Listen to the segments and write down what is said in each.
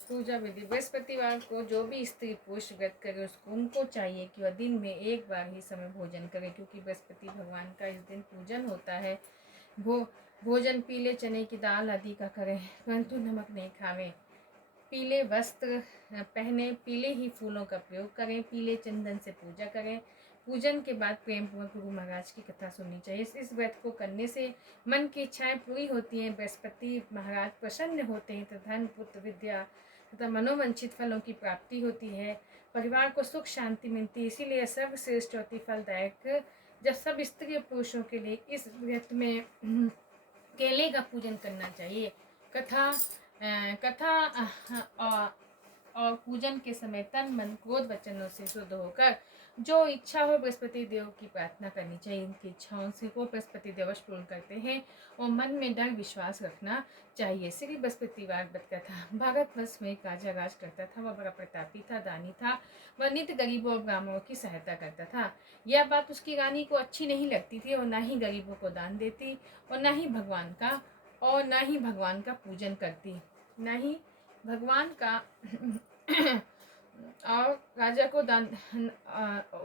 पूजा विधि। बृहस्पतिवार को जो भी स्त्री पुरुष व्रत करे उसको उनको चाहिए कि वह दिन में एक बार ही समय भोजन करे, क्योंकि बृहस्पति भगवान का इस दिन पूजन होता है। भोजन पीले चने की दाल आदि का करें, परंतु नमक नहीं खावें। पीले वस्त्र पहने, पीले ही फूलों का प्रयोग करें, पीले चंदन से पूजा करें। पूजन के बाद प्रेम पूर्वक गुरु महाराज की कथा सुननी चाहिए। इस व्रत को करने से मन की इच्छाएं पूरी होती हैं, बृहस्पति महाराज प्रसन्न होते हैं तथा धन पुत्र विद्या तथा मनोवांछित फलों की प्राप्ति होती है। परिवार को सुख शांति मिलती है। इसीलिए सर्वश्रेष्ठ और अति फलदायक जब सब स्त्री पुरुषों के लिए इस व्रत में केले का पूजन करना चाहिए। कथा और पूजन के समय तन मन क्रोध वचनों से शुद्ध होकर जो इच्छा हो बृहस्पति देव की प्रार्थना करनी चाहिए। उनकी इच्छाओं से वो बृहस्पति देव पूर्ण करते हैं और मन में डर विश्वास रखना चाहिए। श्री बृहस्पतिवार व्रत कथा। भारतवर्ष में एक राजा राज करता था। वह बड़ा प्रतापी था, दानी था। वह नित्य गरीबों और ब्राह्मणों की सहायता करता था। यह बात उसकी रानी को अच्छी नहीं लगती थी और न ही गरीबों को दान देती और न ही भगवान का पूजन करती, न ही भगवान का और राजा को दान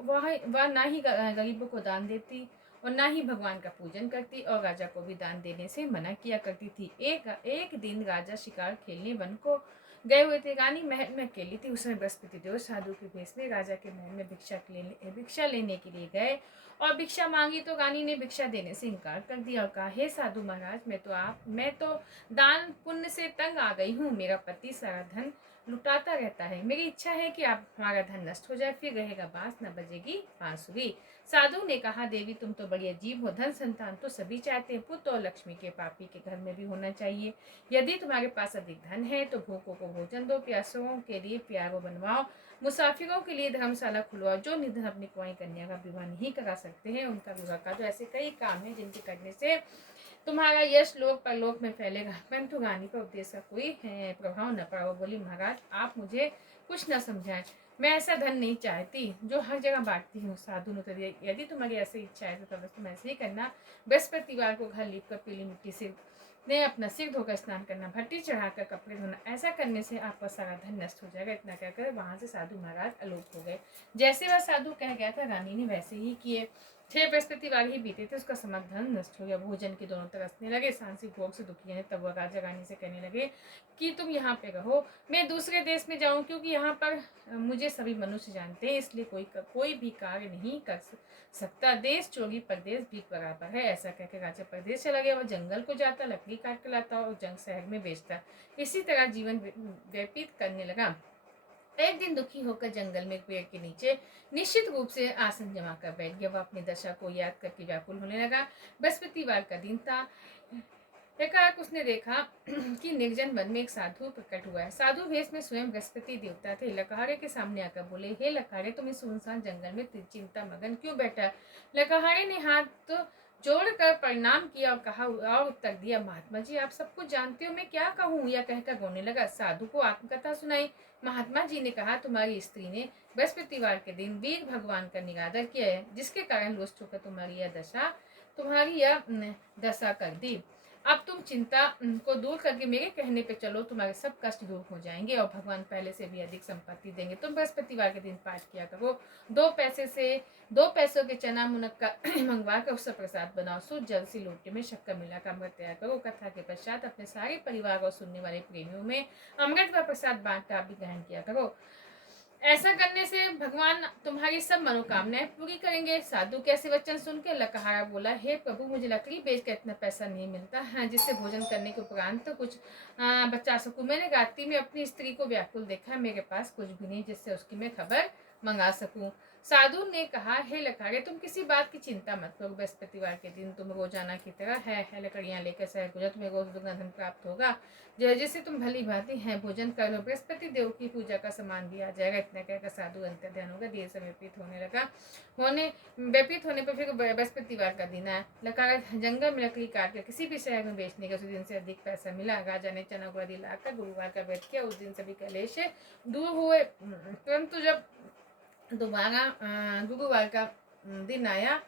वह ना ही गरीबों को दान देती और ना ही भगवान का पूजन करती और राजा को भी दान देने से मना किया करती थी। एक दिन राजा शिकार खेलने वन को गए हुए थे। रानी महल में अकेली थी। उस समय बृहस्पति देव साधु के भेष में राजा के महल में भिक्षा लेने के लिए गए और भिक्षा मांगी तो रानी ने भिक्षा देने से इनकार कर दिया और कहा, हे साधु महाराज, मैं तो दान पुण्य से तंग आ गई हूँ। मेरा पति सारा धन लुटाता रहता है। मेरी इच्छा है कि आप हमारा धन नष्ट हो जाए, फिर रहेगा बांस न बजेगी बांसुरी। साधु ने कहा, देवी तुम तो बड़ी अजीब हो। धन संतान तो सभी चाहते हैं, पुत्र और लक्ष्मी के पापी के घर में भी होना चाहिए। यदि तुम्हारे पास अधिक धन है तो भूखों को भोजन दो, प्यासों के लिए प्यारो बनवाओ, मुसाफिरों के लिए धर्मशाला खुलवाओ। जो निधन अपनी कुंवारी कन्या का विवाह नहीं करा सकते हैं उनका विवाह कर दो। ऐसे कई काम हैं जिनके करने से तुम्हारा यश लोक परलोक में फैलेगा। परंतु रानी पर उपदेश का कोई प्रभाव न पड़ा। वो बोली, महाराज आप मुझे कुछ न समझाएं, मैं ऐसा धन नहीं चाहती जो हर जगह बांटती हूँ। साधु ने उत्तर दिया, यदि तुम्हारी ऐसी इच्छा है तो तुम ऐसे ही करना। बृहस्पतिवार को घर लीप कर पीली मिट्टी से ने अपना सिर धोकर स्नान करना, भट्टी चढ़ाकर कपड़े धोना। ऐसा करने से आपका सारा धन नष्ट हो जाएगा। इतना कहकर वहां से साधु महाराज आलोक हो गए। जैसे वह साधु कह गया था रानी ने वैसे ही किए। 6 बृहस्पतिवार ही बीते थे, उसका समस्त धन नष्ट हो गया। भोजन के दोनों तरसने लगे, सांसिक भोग से दुखी है। तब वह राजा रानी से कहने लगे कि तुम यहाँ पे रहो, मैं दूसरे देश में जाऊँ, क्योंकि यहाँ पर मुझे सभी मनुष्य जानते हैं, इसलिए कोई भी कार्य नहीं कर सकता। देश चोरी परदेश भी बराबर है। ऐसा कहकर राजा परदेश चला गया। वह जंगल को जाता, लकड़ी काट कर लाता और जंग शहर में बेचता। इसी तरह जीवन व्यतीत करने लगा। एक दिन दुखी होकर जंगल में एक पेड़ के नीचे निश्चित रूप से आसन जमा कर बैठ गया। वह अपनी दशा को याद करके व्याकुल होने लगा। बृहस्पतिवार का दिन था। एकाएक उसने देखा कि निर्जन वन में एक साधु प्रकट हुआ है। साधु वेश में स्वयं बृहस्पति देवता थे। लकहारे के सामने आकर बोले, हे लकहारे, तुम इस सुनसान जंगल में चिंता मगन क्यों बैठा? लकहारे ने हाथ जोड़कर प्रणाम किया और कहा और उत्तर दिया, महात्मा जी आप सब कुछ जानते हो, मैं क्या कहूँ? यह कहकर रोने लगा। साधु को आत्मकथा सुनाई। महात्मा जी ने कहा, तुम्हारी स्त्री ने बृहस्पतिवार के दिन वीर भगवान का निरादर किया है, जिसके कारण रुष्ट होकर तुम्हारी यह दशा कर दी। अब तुम चिंता को दूर करके मेरे कहने पे चलो, तुम्हारे सब कष्ट दूर हो जाएंगे और भगवान पहले से भी अधिक संपत्ति देंगे। तुम बृहस्पतिवार के दिन पाठ किया करो। 2 पैसों के चना मुनक्का मंगवा कर उससे प्रसाद बनाओ। शुद्ध जल सी लोटे में शक्कर मिलाकर अमृत तैयार करो। कथा के पश्चात अपने सारे परिवार और सुनने वाले प्रेमियों में अमृत व प्रसाद बांटकर आप भी ग्रहण किया करो। ऐसा करने से भगवान तुम्हारी सब मनोकामनाएं पूरी करेंगे। साधु के ऐसे वचन सुनकर लकहारा बोला, हे प्रभु, मुझे लकड़ी बेचकर इतना पैसा नहीं मिलता है जिससे भोजन करने के उपरांत तो कुछ बचा सकूं। मैंने रात्रि में अपनी स्त्री को व्याकुल देखा, मेरे पास कुछ भी नहीं जिससे उसकी मैं खबर मंगा सकूं। साधु ने कहा, हे लकहारे, तुम किसी बात की चिंता मत करो। बृहस्पतिवार के दिन तुम रोजाना की तरह है लकड़ियां लेकर शहर गुजर, तुम्हें रोज दुगना धन प्राप्त होगा, जिससे तुम भली भांति है भोजन कर लो। बृहस्पति देव की पूजा का सामान भी आ जाएगा। इतना कहकर साधु अंतर ध्यान होगा। देर समय व्यतीत होने पर फिर बृहस्पतिवार का दिन आया। लकारा जंगल में लकड़ी काट कर किसी भी शहर में बेचने का उस दिन से अधिक पैसा मिला। राजा ने चना गुड़ लाकर गुरुवार का व्रत किया। उस दिन सभी कलेश दूर हुए। परंतु जब दोबारा गुरुवार का दिन आया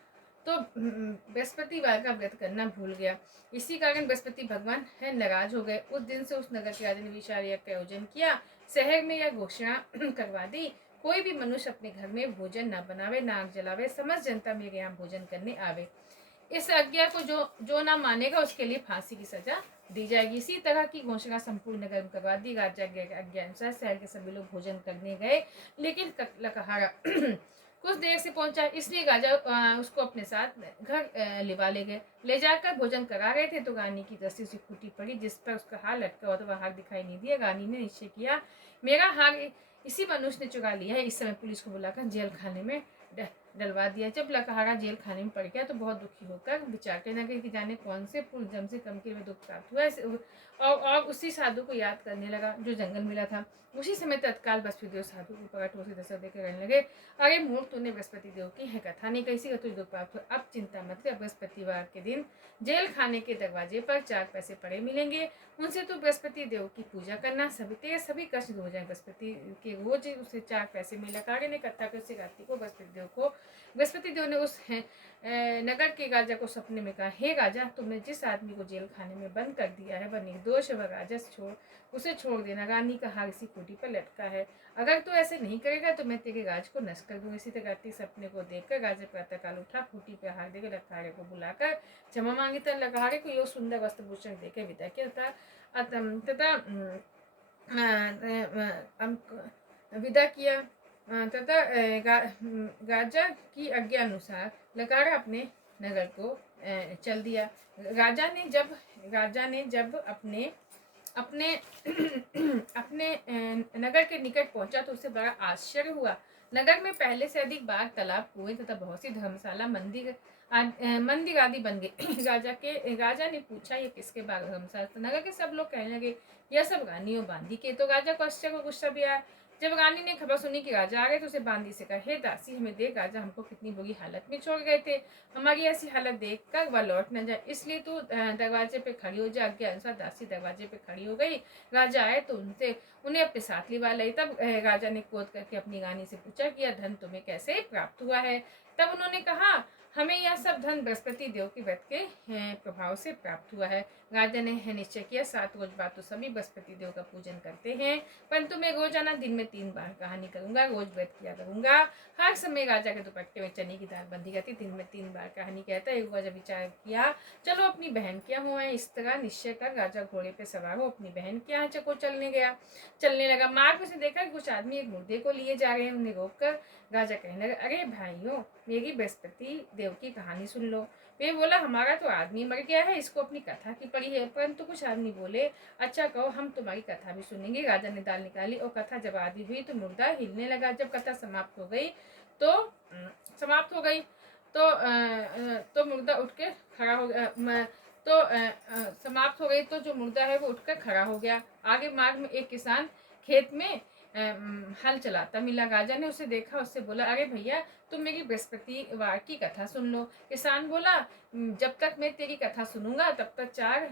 तो बृहस्पतिवार का व्रत करना भूल गया। इसी कारण बृहस्पति भगवान है नाराज हो गए। उस दिन से उस नगर के राजा ने विशाल यज्ञ का आयोजन किया। शहर में यह घोषणा करवा दी, कोई भी मनुष्य अपने घर में भोजन न बनावे, न आग जलावे, समस्त जनता मेरे यहाँ भोजन करने आवे। इस आज्ञा को जो जो ना मानेगा उसके लिए फांसी की सजा दी जाएगी। इसी तरह की घोषणा संपूर्ण नगर में करवा दी। राजा के आज्ञा अनुसार शहर के सभी लोग भोजन करने गए, लेकिन लकहारा कुछ देर से पहुंचा, इसलिए राजा उसको अपने साथ घर लिवा ले गए। ले जाकर भोजन करा रहे थे तो रानी की रस्सी से फूटी पड़ी, जिस पर उसका हार लटका हुआ, तो वह हार दिखाई नहीं दिया। रानी ने निश्चय किया, मेरा हार इसी मनुष्य ने चुरा लिया है। इस समय पुलिस को बुलाकर जेल खाने में डलवा दिया। जब लकहारा जेल खाने में पड़ गया तो बहुत दुखी होकर विचारने लगे कि जाने कौन से पुल जम से कम के में दुख प्राप्त हुआ। और उसी साधु को याद करने लगा जो जंगल मिला था। उसी समय तत्काल बृहस्पति देव साधु को पकड़ उसे दशा देकर कहने लगे, अरे मूर्ख, तूने बृहस्पति देव की है कथा नहीं कैसी का तुझे दुख प्राप्त हुआ। अब चिंता मत कर, बृहस्पतिवार के दिन जेल खाने के दरवाजे पर 4 पैसे पड़े मिलेंगे, उनसे तो बृहस्पति देव की पूजा करना, सभी कष्ट दूर हो जाए। बृहस्पति के रोज उसे 4 पैसे मिला। कार्य ने कथा कर रात्रि को बृहस्पति देव ने उस नगर के राजा को सपने में कहा, हे राजा, तुमने जिस आदमी को जेल खाने में बंद कर दिया है वह निर्दोष है, वह राजा उसे छोड़ देना। रानी का हार इसी खूंटी पर लटका है, अगर तू ऐसे नहीं करेगा तो मैं तेरे राज को नष्ट कर दूंगा। इसी तरह सपने को देखकर राजा प्रातःकाल उठा, खूंटी पर हार देकर लकहारे को बुलाकर क्षमा मांगी। तब लकहारे को यो सुंदर वस्त्र भूषण देकर विदा किया तथा विदा किया तथा राजा की आज्ञा अनुसार लकहारा अपने नगर को चल दिया। राजा ने जब अपने अपने नगर के निकट पहुंचा तो उसे बड़ा आश्चर्य हुआ। नगर में पहले से अधिक बाग, तालाब, कुएं तथा बहुत सी धर्मशाला, मंदिर आदि बन गए। राजा ने पूछा, ये किसके बाग धर्मशाला? तो नगर के सब लोग कहने लगे, यह सब रानी और बांदी के। तो राजा को आश्चर्य और गुस्सा भी आया। जब रानी ने खबर सुनी कि राजा आ गए तो उसे बांदी से कहा, हे दासी, हमें देख, राजा हमको कितनी बुरी हालत में छोड़ गए थे, हमारी ऐसी हालत देखकर वह लौट न जाए, इसलिए तू दरवाजे पे खड़ी हो जा। आज्ञा अनुसार दासी दरवाजे पे खड़ी हो गई। राजा आए तो उन्हें अपने साथ लिवा लाई। तब राजा ने क्रोध करके अपनी रानी से पूछा कि यह धन तुम्हें कैसे प्राप्त हुआ है? तब उन्होंने कहा, हमें यह सब धन बृहस्पति देव के व्रत के प्रभाव से प्राप्त हुआ है। राजा ने निश्चय किया, 7 रोज बाद तो सभी बृहस्पति देव का पूजन करते हैं, परंतु मैं रोजाना दिन में 3 बार कहानी करूंगा, रोज व्रत किया करूंगा। हर समय राजा के दुपट्टे में चने की दाल बंधी रहती, दिन में 3 बार कहानी कहता है। एक राजा विचार किया, चलो अपनी बहन क्या हुआ है। इस तरह निश्चय कर राजा घोड़े पे सवार हो अपनी बहन के यहाँ चको चलने लगा। मार्ग में से देखा कि कुछ आदमी एक मुर्दे को लिए जा रहे हैं। उन्हें रोककर राजा कहने लगा, अरे भाइयों, मेरी बृहस्पति देव की कहानी सुन लो। वे बोला, हमारा तो आदमी मर गया है, इसको अपनी कथा की पड़ी है। परंतु कुछ आदमी बोले, अच्छा कहो, हम तुम्हारी कथा भी सुनेंगे। राजा ने दाल निकाली और कथा जब आदि हुई तो मुर्दा हिलने लगा। जब कथा समाप्त हो गई तो मुर्दा उठ के खड़ा हो गया। समाप्त हो गई तो जो मुर्दा है वो उठकर खड़ा हो गया। आगे मार्ग में एक किसान खेत में हल चलाता मिला। राजा ने उसे देखा, उससे बोला, अरे भैया, तुम मेरी बृहस्पतिवार की कथा सुन लो। किसान बोला, जब तक मैं तेरी कथा सुनूंगा तब तक 4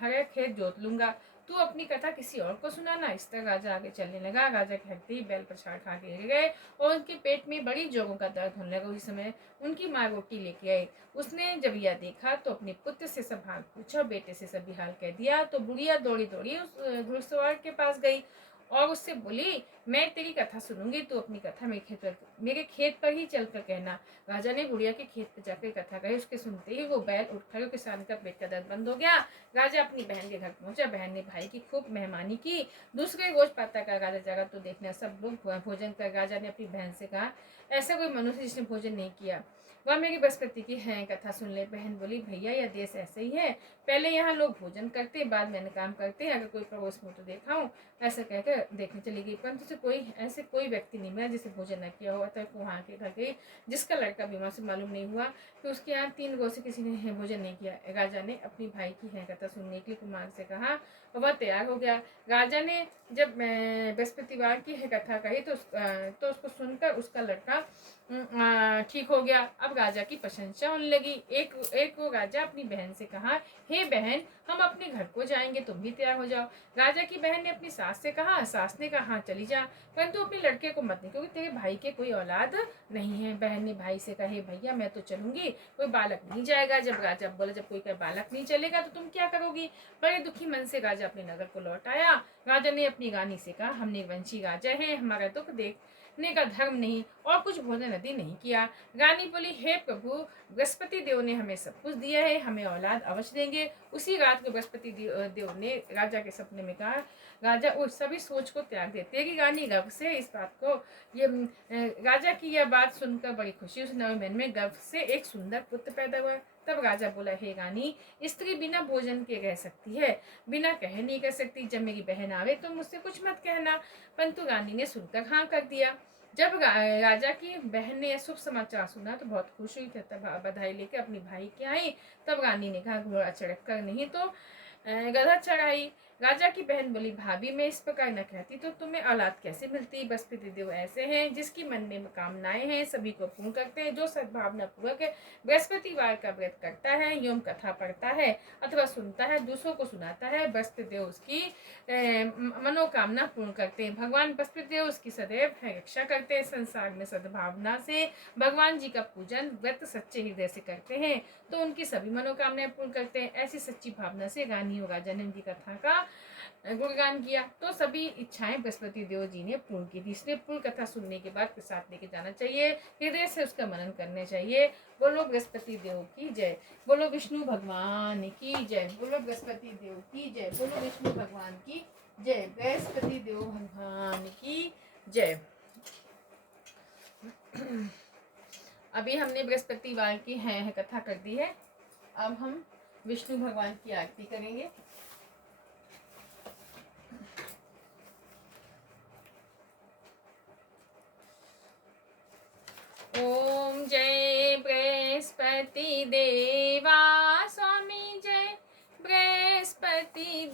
हरे खेत जोत लूंगा, तू अपनी कथा किसी और को सुनाना। इस तरह राजा आगे चलने लगा। राजा के हटते ही बैल पर छाड़ खा के गिर गए और उनके पेट में बड़ी जोरों का दर्द होने लगा। उसी समय उनकी माँ रोटी लेके आई। उसने जब यह देखा तो अपने पुत्र से सब हाल पूछा, बेटे से सब हाल कह दिया। तो बुढ़िया दौड़ी दौड़ी उस घुड़सवार के पास गई और उससे बोली, मैं तेरी कथा सुनूंगी, तू अपनी कथा मेरे खेत पर ही चलकर कहना। राजा ने बुढ़िया के खेत पर जाकर कथा कही। उसके सुनते ही वो बैल उठ खड़े, किसान का पेट का दर्द बंद हो गया। राजा अपनी बहन के घर पहुंचा। बहन ने भाई की खूब मेहमानी की। दूसरे रोज प्रातःकाल राजा जागा तो देखना सब लोग भोजन कर। राजा ने अपनी बहन से कहा, ऐसा कोई मनुष्य जिसने भोजन नहीं किया वह मेरी बृहस्पति की है कथा सुन ले। बहन बोली, भैया, यह देश ऐसे ही है, पहले यहाँ लोग भोजन करते, बाद में काम करते हैं, अगर कोई पड़ोस में तो देखा हूँ। ऐसा कहकर देखने चली गई, परंतु ऐसे कोई व्यक्ति नहीं मिला जिसे भोजन न किया हो। अतः वहाँ के घर गई, जिसका लड़का बीमार से मालूम नहीं हुआ कि उसके यहाँ 3 रोज से किसी ने भोजन नहीं किया। राजा ने अपनी भाई की है कथा सुनने के लिए कुमार से कहा और वह तैयार हो गया। राजा ने जब बृहस्पतिवार की है कथा कही तो उसको सुनकर उसका लड़का ठीक हो गया। अब राजा की प्रशंसा होने लगी। एक एक को राजा अपनी बहन से कहा, हे बहन, हम अपने घर को जाएंगे, तुम भी तैयार हो जाओ। राजा की बहन ने अपनी सास से कहा, सास ने कहा, हाँ चली जा, परंतु अपने लड़के को मत नहीं, क्योंकि तेरे भाई के कोई औलाद नहीं है। बहन ने भाई से कहा, हे भैया, मैं तो चलूंगी, कोई बालक नहीं जाएगा। जब राजा बोला, जब कोई बालक नहीं चलेगा तो तुम क्या करोगी। बड़े दुखी मन से राजा अपने नगर को लौट आया। राजा ने अपनी रानी से कहा, हम निर्वंशी राजा है, हमारा दुख देखने का धर्म नहीं और कुछ भोजन आदि नहीं किया। रानी बोली, हे प्रभु, बृहस्पति देव ने हमें सब कुछ दिया है, हमें औलाद अवश्य देंगे। उसी रात को बृहस्पति देव ने राजा के सपने में कहा। राजा उस सभी सोच को त्याग देते कि रानी गर्व से इस बात को ये राजा की यह बात सुनकर बड़ी खुशी, उस नवमहीने में गर्भ से एक सुंदर पुत्र पैदा हुआ। तब राजा बोला, हे रानी, स्त्री बिना भोजन के रह सकती है, बिना कहे नहीं कर सकती। जब मेरी बहन आवे तो मुझसे कुछ मत कहना। परंतु रानी ने सुनकर हाँ कर दिया। जब राजा की बहन ने यह शुभ समाचार सुना तो बहुत खुश हुई, तब बधाई लेकर अपनी भाई के आई। तब रानी ने कहा, घोड़ा चढ़ कर नहीं तो गधा चढ़ाई। राजा की बहन बोली, भाभी, मैं इस प्रकार न कहती तो तुम्हें औलाद कैसे मिलती। बृहस्पति देव ऐसे हैं जिसकी मन में कामनाएं हैं, सभी को पूर्ण करते हैं। जो सद्भावना पूर्वक बृहस्पतिवार का व्रत करता है, यौम कथा पढ़ता है अथवा सुनता है, दूसरों को सुनाता है, बृहस्पति देव उसकी मनोकामना पूर्ण करते हैं। भगवान बृहस्पति देव उसकी सदैव रक्षा करते हैं। संसार में सद्भावना से भगवान जी का पूजन व्रत सच्चे हृदय से करते हैं तो उनकी सभी मनोकामनाएं पूर्ण करते हैं। ऐसी सच्ची भावना से रानी और राजा ने उनकी कथा का गुणगान किया तो सभी इच्छाएं बृहस्पति देव जी ने पूर्ण की थी। इसलिए पूर्ण कथा सुनने के बाद प्रसाद लेके जाना चाहिए, हृदय से उसका मनन करने चाहिए। बोलो बृहस्पति देव की जय, बोलो विष्णु भगवान की जय, बोलो बृहस्पति देव की जय, बोलो विष्णु भगवान की जय, बृहस्पति देव भगवान की जय। अभी हमने बृहस्पतिवार की है कथा कर दी है। अब हम विष्णु भगवान की आरती करेंगे। ओम जय बृहस्पति देवा, स्वामी जय बृहस्पति